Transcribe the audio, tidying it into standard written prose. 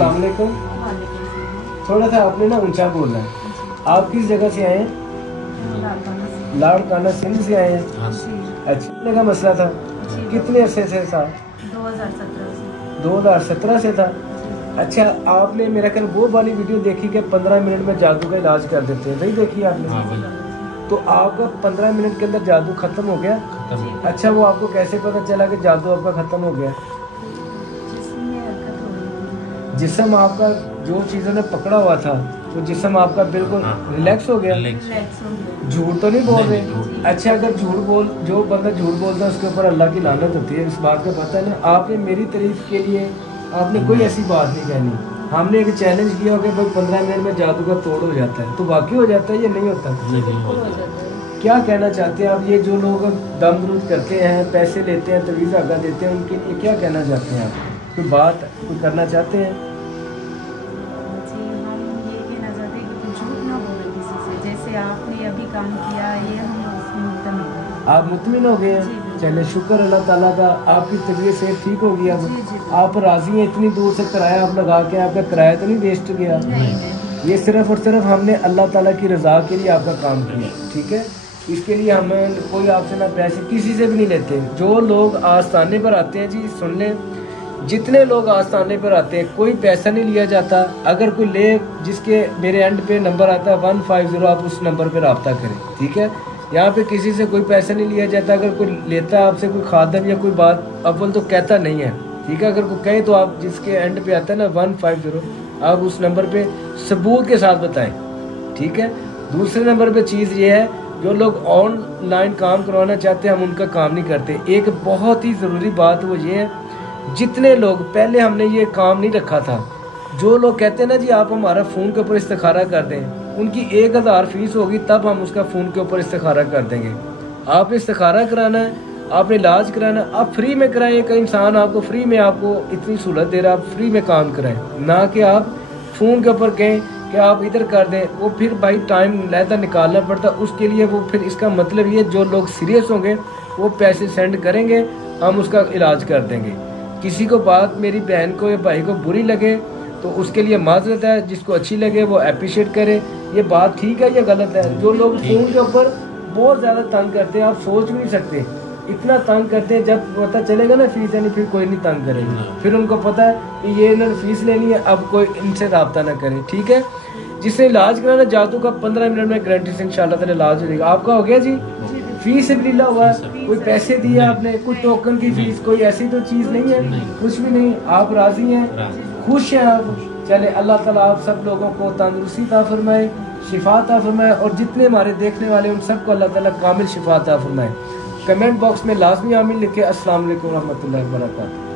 अस्सलाम वालेकुम। थोड़ा सा आपने ना ऊंचा बोलना है। आप किस जगह से आए हैं? लाड़काना सिंध से आए हैं। अच्छा, कितने का मसला था? कितने अरसे से था? 2017 से था। अच्छा, आपने मेरा ख्याल वो वाली वीडियो देखी कि 15 मिनट में जादू का इलाज कर देते हैं, वही देखी आपने? तो आपका 15 मिनट के अंदर जादू खत्म हो गया? अच्छा, वो आपको कैसे पता चला कि जादू आपका खत्म हो गया? जिस्म आपका जो चीज़ों ने पकड़ा हुआ था वो जिस्म आपका बिल्कुल रिलैक्स हो गया। झूठ तो नहीं बोल रहे? अच्छा, अगर जो बंदा झूठ बोलता है उसके ऊपर अल्लाह की लानत होती है, इस बात का पता है ना? आपने मेरी तारीफ के लिए आपने कोई ऐसी बात नहीं कहनी। हमने एक चैलेंज किया कि भाई 15 मिनट में जादू का तोड़ हो जाता है, तो वाकई हो जाता है या नहीं होता? क्या कहना चाहते हैं आप? ये जो लोग दमदरूद करते हैं, पैसे लेते हैं, तवीज़ आगा देते हैं, उनके लिए क्या कहना चाहते हैं आप? कोई बात कोई करना चाहते हैं? आपने अभी काम किया, ये हम आप मुतमिन हो गए हैं? चले शुक्र अल्लाह ताला का, आपकी तबीयत से ठीक हो गया। आप राजी हैं? इतनी दूर से किराया आप लगा के, आपका किराया तो नहीं वेस्ट गया? ये सिर्फ और सिर्फ हमने अल्लाह ताला की रज़ा के लिए आपका काम किया, ठीक है? इसके लिए हमें कोई आपसे ना पैसे किसी से भी नहीं लेते। जो लोग आस्थाने पर आते हैं जी, सुन लें, जितने लोग आस्थाने पर आते हैं कोई पैसा नहीं लिया जाता। अगर कोई ले, जिसके मेरे एंड पे नंबर आता है 150, आप उस नंबर पर रब्ता करें, ठीक है? यहाँ पे किसी से कोई पैसा नहीं लिया जाता। अगर कोई लेता है आपसे कोई खादम या कोई बात, अव्वल तो कहता नहीं है, ठीक है? अगर कोई कहे तो आप जिसके एंड पे आता है ना 150, आप उस नंबर पे सबूत के साथ बताएं, ठीक है? दूसरे नंबर पे चीज़ ये है, जो लोग ऑनलाइन काम करवाना चाहते हैं हम उनका काम नहीं करते। एक बहुत ही ज़रूरी बात वो ये है, जितने लोग पहले हमने ये काम नहीं रखा था, जो लोग कहते हैं ना जी आप हमारा फ़ोन के ऊपर इस्तिखारा कर दें, उनकी 1000 फीस होगी तब हम उसका फ़ोन के ऊपर इस्तिखारा कर देंगे। आपने इस्तिखारा कराना है, आपने इलाज कराना है, आप फ्री में कराएं। एक इंसान आपको फ्री में आपको इतनी सहूलत दे रहा है, आप फ्री में काम कराएं, ना कि आप फ़ोन के ऊपर कहें कि आप इधर कर दें। वो फिर भाई टाइम लहदा निकालना पड़ता उसके लिए। वो फिर इसका मतलब ये, जो लोग सीरियस होंगे वो पैसे सेंड करेंगे, हम उसका इलाज कर देंगे। किसी को बात मेरी बहन को या भाई को बुरी लगे तो उसके लिए माजरत है, जिसको अच्छी लगे वो अप्रिशिएट करे। ये बात ठीक है या गलत है? जो लोग फ़ोन के ऊपर बहुत ज़्यादा तंग करते हैं, आप सोच भी नहीं सकते, इतना तंग करते हैं। जब पता चलेगा ना फीस यानी, फिर कोई नहीं तंग करेगा। फिर उनको पता है कि ये इन्होंने फीस लेनी है, अब कोई इनसे रब्ता ना करे, ठीक है? जिससे इलाज कराना जादू का 15 मिनट में गारंटी से इंशाल्लाह ताला इलाज हो जाएगा। आपका हो गया जी? फीस से बिल्ला हुआ है, कोई पैसे दिए आपने, कोई टोकन की फीस, कोई ऐसी तो चीज़ नहीं है, कुछ भी नहीं। आप राजी हैं, खुश हैं आप? चले, अल्लाह ताला आप सब लोगों को तंदुरुस्ती अता फरमाए, शिफा अता फरमाए, और जितने हमारे देखने वाले उन सबको अल्लाह ताला कामिल शिफा अता फरमाए। कमेंट बॉक्स में लाजमी आमीन लिखे। अस्सलाम वालेकुम रहमतुल्लाहि व बरकातहू।